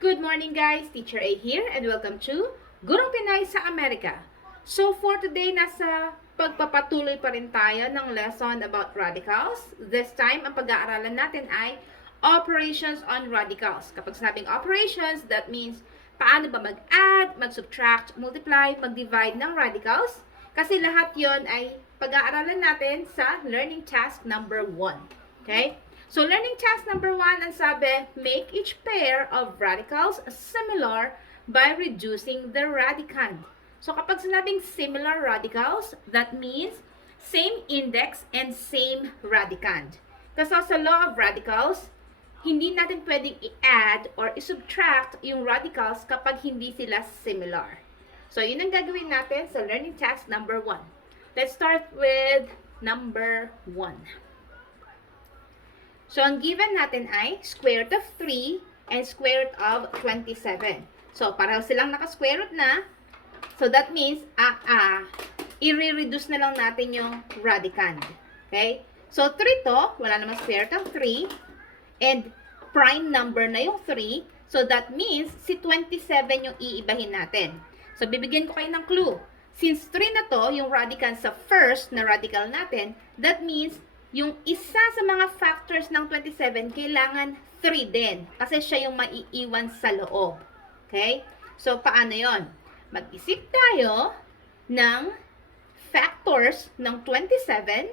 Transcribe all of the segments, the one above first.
Good morning guys, Teacher A here and welcome to Gurong Pinay sa Amerika. So for today, nasa pagpapatuloy pa rin tayo ng lesson about radicals. This time, ang pag-aaralan natin ay operations on radicals. Kapag sinabing operations, that means paano ba mag-add, mag-subtract, multiply, mag-divide ng radicals. Kasi lahat yon ay pag-aaralan natin sa learning task number 1. Okay? So, learning task number 1, ang sabi, make each pair of radicals similar by reducing the radicand. So, kapag sinabing similar radicals, that means same index and same radicand. Kasi sa law of radicals, hindi natin pwedeng i-add or i-subtract yung radicals kapag hindi sila similar. So, yun ang gagawin natin sa learning task number 1. Let's start with number 1. So, ang given natin ay square root of 3 and square root of 27. So, pareho silang naka-square root na. So, that means, i-reduce na lang natin yung radicand. Okay? So, 3 to, wala namang square root of 3. And prime number na yung 3. So, that means, si 27 yung iibahin natin. So, bibigyan ko kayo ng clue. Since 3 na to, yung radicand sa first na radical natin, that means, yung isa sa mga factors ng 27, kailangan 3 din. Kasi siya yung maiiwan sa loob. Okay? So, paano yon? Mag-isip tayo ng factors ng 27,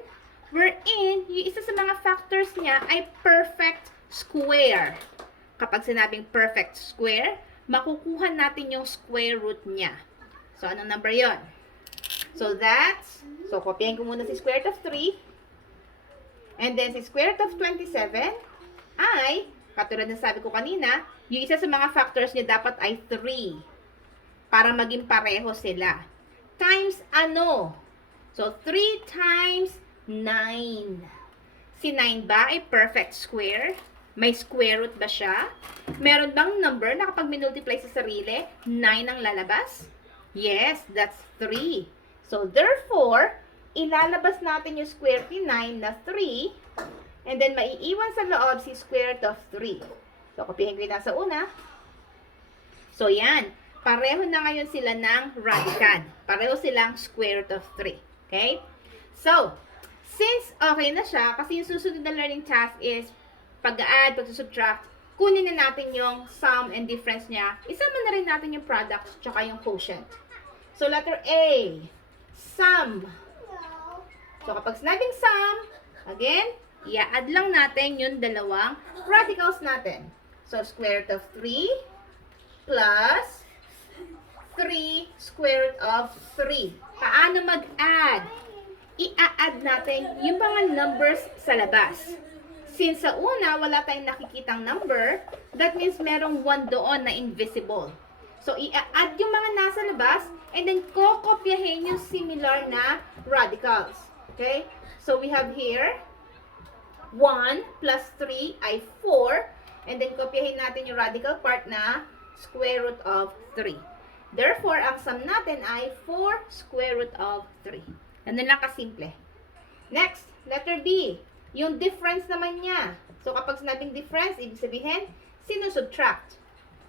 wherein yung isa sa mga factors niya ay perfect square. Kapag sinabing perfect square, makukuha natin yung square root niya. So, anong number yon? So, kopyahin ko muna si square root of 3. And then, si square root of 27 ay, katulad ng sabi ko kanina, yung isa sa mga factors niya dapat ay 3 para maging pareho sila. Times ano? So, 3 times 9. Si 9 ba ay perfect square? May square root ba siya? Meron bang number na kapag minultiply sa sarili, 9 ang lalabas? Yes, that's 3. So, therefore, ilalabas natin yung square root ni 9 na 3, and then maiiwan sa loob si square root of 3. So, kopihin ko yung nasa una. So, yan. Pareho na ngayon sila ng radicand. Pareho silang square root of 3. Okay? So, since okay na siya, kasi yung susunod na learning task is pag-add, pag-subtract, kunin na natin yung sum and difference niya. Isama na rin natin yung product tsaka yung quotient. So, letter A, sum. So, kapag sinabing sum, again, i-add lang natin yung dalawang radicals natin. So, square root of 3 plus 3 square root of 3. Paano mag-add? I-add natin yung mga numbers sa labas. Since sa una, wala tayong nakikitang number, that means merong 1 doon na invisible. So, i-add yung mga nasa labas, and then kokopyahin yung similar na radicals. Okay? So, we have here 1 plus 3 ay 4. And then, kopyahin natin yung radical part na square root of 3. Therefore, ang sum natin ay 4 square root of 3. Ano lang kasimple. Next, letter D. Yung difference naman niya. So, kapag sinabing difference, ibig sabihin, sinusubtract.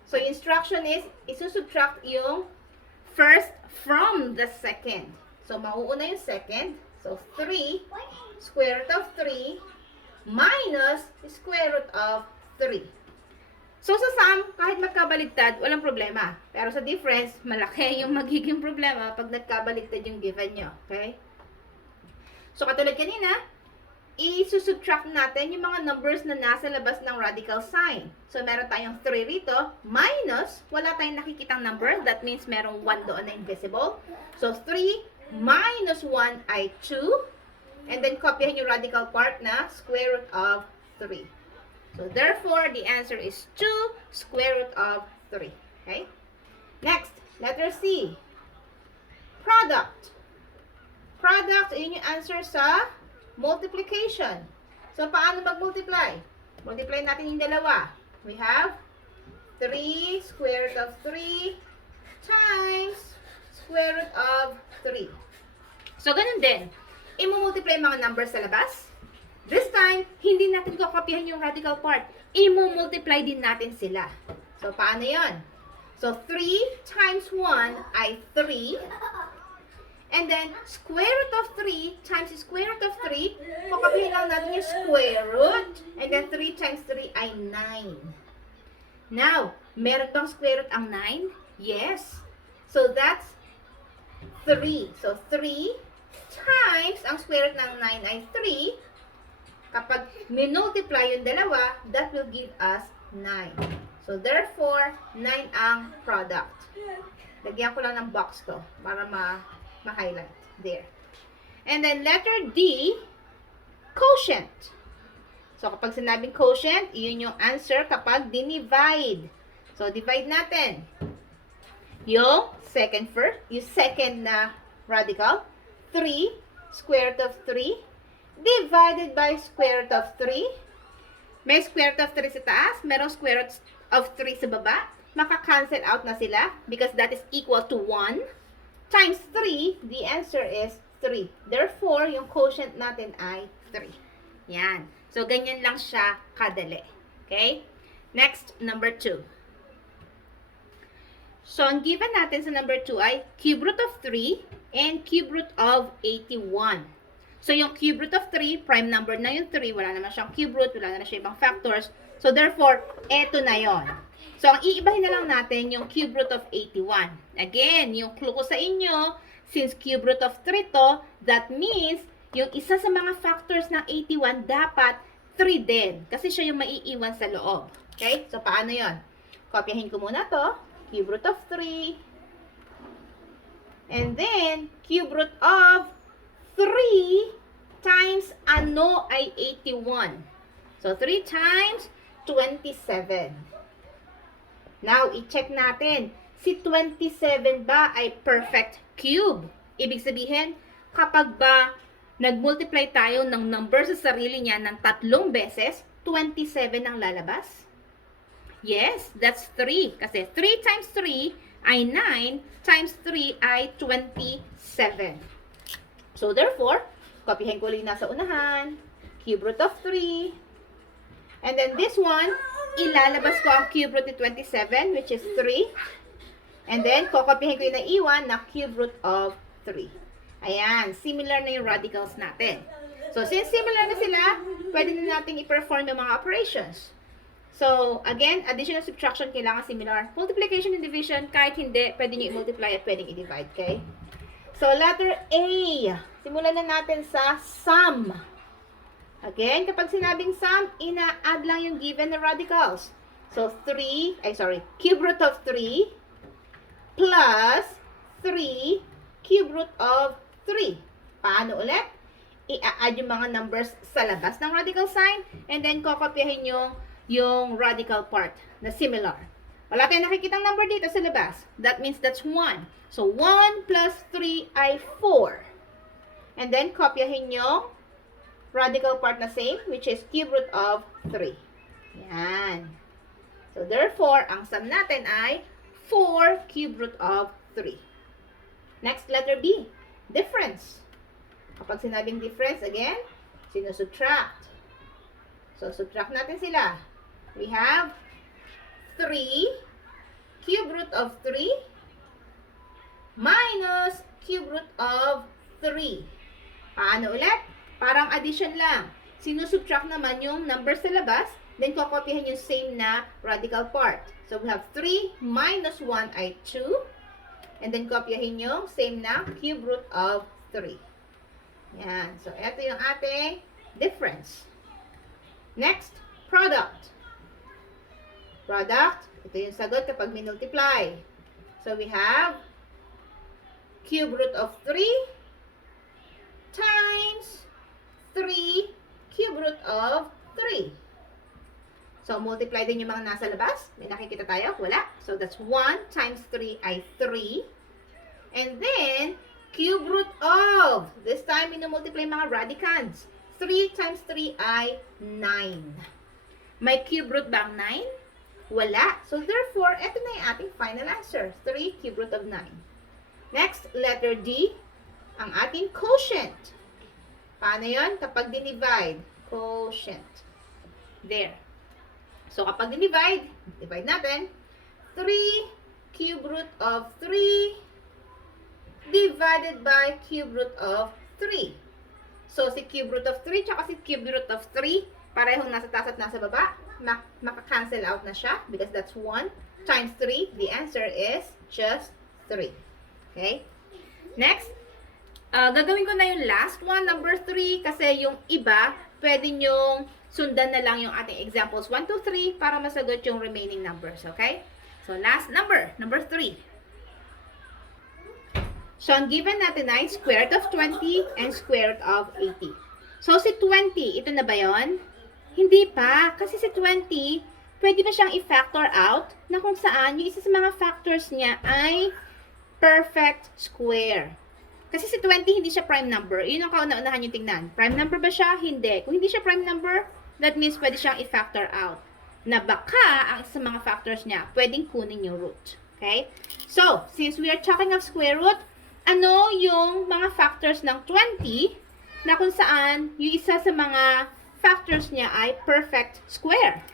So, yung instruction is, isusubtract yung first from the second. So, mauuna yung second. So, 3 square root of 3 minus square root of 3. So, sa sum, kahit magkabaligtad, walang problema. Pero sa difference, malaki yung magiging problema pag nagkabaligtad yung given nyo. Okay? So, katulad kanina, isusubtract natin yung mga numbers na nasa labas ng radical sign. So, meron tayong 3 rito, minus, wala tayong nakikitang number. That means merong 1 doon na invisible. So, 3 minus 1 ay 2. And then, kopyahin yung radical part na square root of 3. So, therefore, the answer is 2 square root of 3. Okay? Next, letter C. Product. Product, yun yung answer sa multiplication. So, paano mag-multiply? Multiply natin yung dalawa. We have 3 square root of 3 times square root of 3. So, ganun din. I-multiply mga numbers sa labas. This time, hindi natin kokopyahin yung radical part. I-multiply din natin sila. So, paano yon? So, 3 times 1 ay 3. And then, square root of 3 times square root of 3, kakapihin lang natin yung square root. And then, 3 times 3 ay 9. Now, meron bang square root ang 9? Yes. So, that's 3. So, 3 times, ang square root ng 9 ay 3. Kapag minultiply yung dalawa, that will give us 9. So, therefore, 9 ang product. Lagyan ko lang ng box to para ma-highlight. There. And then, letter D, quotient. So, kapag sinabing quotient, yun yung answer kapag dinivide. So, divide natin. Yung second na radical, 3 square root of 3 divided by square root of 3. May square root of 3 sa taas, merong square root of 3 sa baba. Maka-cancel out na sila because that is equal to 1 times 3. The answer is 3. Therefore, yung quotient natin ay 3. Yan. So, ganyan lang siya kadali. Okay? Next, number 2. So, ang given natin sa number 2 ay cube root of 3 and cube root of 81. So, yung cube root of 3, prime number na yung 3, wala naman siyang cube root, wala naman siyang ibang factors. So, therefore, eto na yon. So, ang iibahin na lang natin yung cube root of 81. Again, yung clue ko sa inyo, since cube root of 3 to, that means, yung isa sa mga factors ng 81, dapat 3 din. Kasi siya yung maiiwan sa loob. Okay? So, paano yon? Kopyahin ko muna to. Cube root of 3. And then, cube root of 3 times ano ay 81. So, 3 times 27. Now, i-check natin. Si 27 ba ay perfect cube? Ibig sabihin, kapag ba nag-multiply tayo ng number sa sarili niya ng 3 beses, 27 ang lalabas? Yes, that's 3. Kasi 3 times 3 ay 9 times 3 ay 27. So, therefore, kopyahin ko ulit nasa unahan. Cube root of 3. And then this one, ilalabas ko ang cube root ni 27, which is 3. And then, kokopyahin ko yung naiwan na cube root of 3. Ayan, similar na yung radicals natin. So, since similar na sila, pwede na natin i-perform yung mga operations. So, again, addition and subtraction, kailangan similar. Multiplication and division, kahit hindi, pwede nyo i-multiply at pwede i-divide, okay? So, letter A. Simulan na natin sa sum. Again, kapag sinabing sum, ina-add lang yung given na radicals. So, cube root of 3 plus 3 cube root of 3. Paano ulit? I-add yung mga numbers sa labas ng radical sign and then kokopyahin yung radical part na similar. Wala tayong nakikitang number dito sa labas. That means that's 1. So, 1 plus 3 ay 4. And then, kopyahin yung radical part na same, which is cube root of 3. Yan. So, therefore, ang sum natin ay 4 cube root of 3. Next, letter B. Difference. Kapag sinabing difference, again, sinusubtract. So, subtract natin sila. We have 3 cube root of 3 minus cube root of 3. Paano ulit? Parang addition lang. Sinusubtract naman yung number sa labas, then kokopyahin yung same na radical part. So, we have 3 minus 1 ay 2. And then, kopyahin yung same na cube root of 3. Yan. So, ito yung ating difference. Next, product. Product, ito yung sagot kapag minultiply. So, we have cube root of 3 times 3 cube root of 3. So, multiply din yung mga nasa labas. May nakikita tayo? Wala. So, that's 1 times 3 ay 3. And then, cube root of. This time, minumultiply mga radicands. 3 times 3 ay 9. May cube root ba ang 9? Wala. So, therefore, ito na yung ating final answer. 3 cube root of 9. Next, letter D. Ang ating quotient. Paano yun? Kapag dinivide. Quotient. There. So, kapag dinivide, divide natin. 3 cube root of 3 divided by cube root of 3. So, si cube root of 3 tsaka si cube root of 3, parehong nasa taas at nasa baba. Maka-cancel out na siya because that's 1 times 3. The answer is just 3. Okay? Next, gagawin ko na yung last one, number 3, kasi yung iba, pwede nyong sundan na lang yung ating examples 1, 2, 3 para masagot yung remaining numbers. Okay? So, last number 3. So, ang given natin ay square root of 20 and square root of 80. So, si 20, ito na ba yun? Hindi pa. Kasi si 20, pwede ba siyang i-factor out na kung saan yung isa sa mga factors niya ay perfect square. Kasi si 20, hindi siya prime number. Yun ang kauna-unahan yung tingnan. Prime number ba siya? Hindi. Kung hindi siya prime number, that means pwede siyang i-factor out. Na baka, ang isa sa mga factors niya, pwedeng kunin yung root. Okay? So, since we are talking of square root, ano yung mga factors ng 20 na kung saan yung isa sa mga factors niya ay perfect square.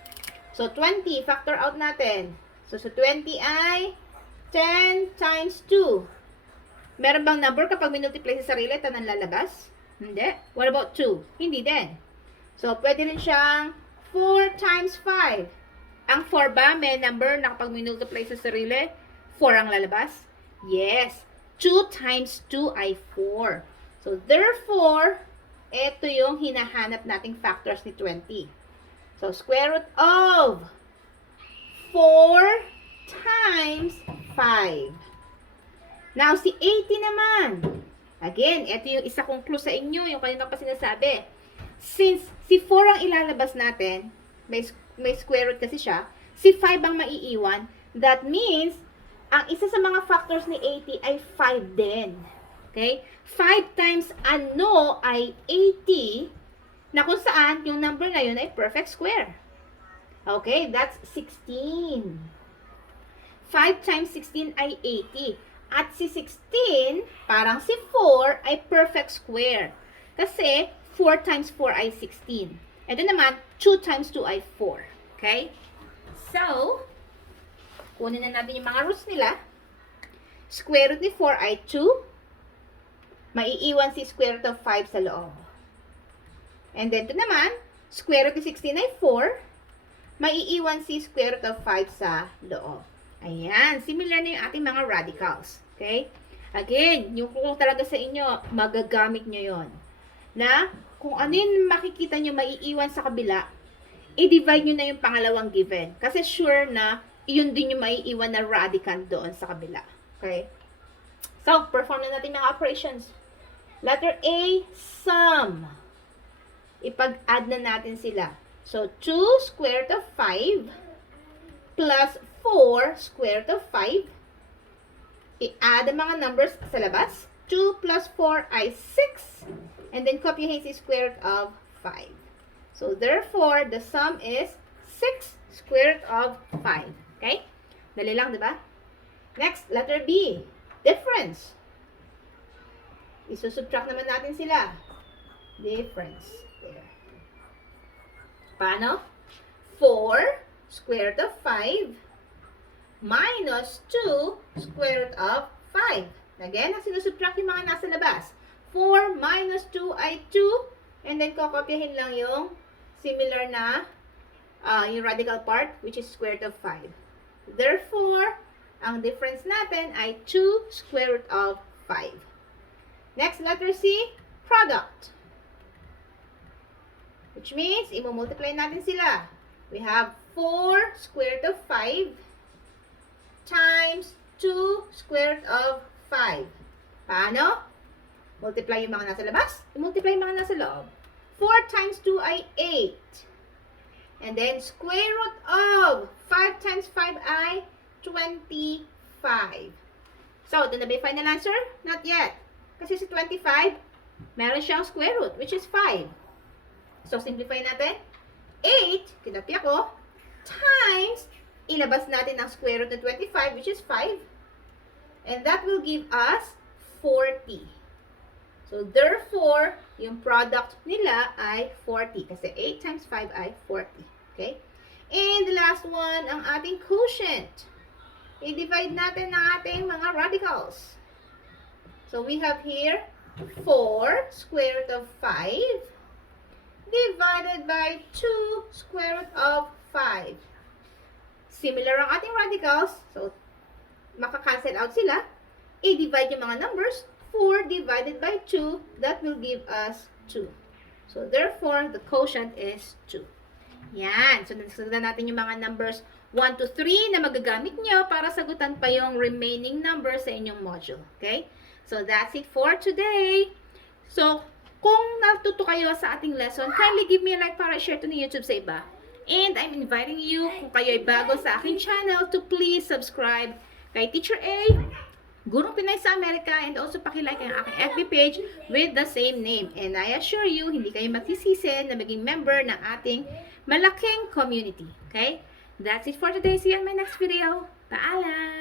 So, 20, factor out natin. So, 20 ay 10 times 2. Meron bang number kapag minultiply sa sarili, tanang lalabas? Hindi. What about 2? Hindi din. So, pwede rin siyang 4 times 5. Ang 4 ba, may number na kapag minultiply sa sarili, 4 ang lalabas? Yes. 2 times 2 ay 4. So, therefore, ito yung hinahanap nating factors ni 20. So, square root of 4 times 5. Now, si 80 naman. Again, ito yung isa kong clue sa inyo, yung kanina pa sinasabi. Since si 4 ang ilalabas natin, may square root kasi siya, si 5 ang maiiwan, that means, ang isa sa mga factors ni 80 ay 5 din. Okay? 5 times ano ay 80, na kung saan yung number na yun ay perfect square. Okay? That's 16. 5 times 16 ay 80. At si 16, parang si 4 ay perfect square. Kasi 4 times 4 ay 16. Ito naman, 2 times 2 ay 4. Okay? So, kunin na natin yung mga roots nila. Square root ni 4 ay 2. Maiiwan si square root of 5 sa loob. And then, ito naman, square root ni 16 ay 4. Maiiwan si square root of 5 sa loob. Ayan, similar na yung ating mga radicals. Okay? Again, yung kung talaga sa inyo, magagamit nyo yon. Na, kung ano yung makikita nyo maiiwan sa kabila, i-divide nyo na yung pangalawang given. Kasi sure na, yun din yung maiiwan na radicand doon sa kabila. Okay? So, perform na natin mga operations. Letter A, sum. Ipag-add na natin sila. So, 2 square root of 5 plus 4 square root of 5. I-add ang mga numbers sa labas. 2 plus 4 ay 6. And then, copyahin si square root of 5. So, therefore, the sum is 6 square root of 5. Okay? Dali lang, di ba? Next, letter B. Difference. Isusubtract naman natin sila. Difference. There. Paano? 4 square root of 5 minus 2 square root of 5. Again, sinusubtract yung mga nasa labas. 4 minus 2 ay 2. And then, kokopyahin lang yung similar na yung radical part, which is square root of 5. Therefore, ang difference natin ay 2 square root of 5. Next, letter C, product. Which means, i-multiply natin sila. We have 4 square root of 5 times 2 square root of 5. Paano? Multiply yung mga nasa labas, i-multiply yung mga nasa loob. 4 times 2 ay 8. And then, square root of 5 times 5 ay 25. So, ito na ba yung final answer? Not yet. Kasi si 25, meron siyang square root, which is 5. So, simplify natin. 8, kinapya ko, times, ilabas natin ang square root ng 25, which is 5. And that will give us 40. So, therefore, yung product nila ay 40. Kasi 8 times 5 ay 40. Okay? And the last one, ang ating quotient. I-divide natin ang ating mga radicals. So, we have here 4 square root of 5 divided by 2 square root of 5. Similar ang ating radicals. So, makakancel out sila. I-divide yung mga numbers. 4 divided by 2, that will give us 2. So, therefore, the quotient is 2. Yan. So, nasagutan natin yung mga numbers 1 to 3 na magagamit nyo para sagutan pa yung remaining numbers sa inyong module. Okay? So, that's it for today. So, kung natuto kayo sa ating lesson, kindly give me a like para share to ni YouTube sa iba. And I'm inviting you, kung kayo ay bago sa aking channel, to please subscribe kay Teacher A, Gurong Pinay sa Amerika, and also pakilike ang aking FB page with the same name. And I assure you, hindi kayo magsisisi na maging member ng ating malaking community. Okay? That's it for today. See you in my next video. Paalam!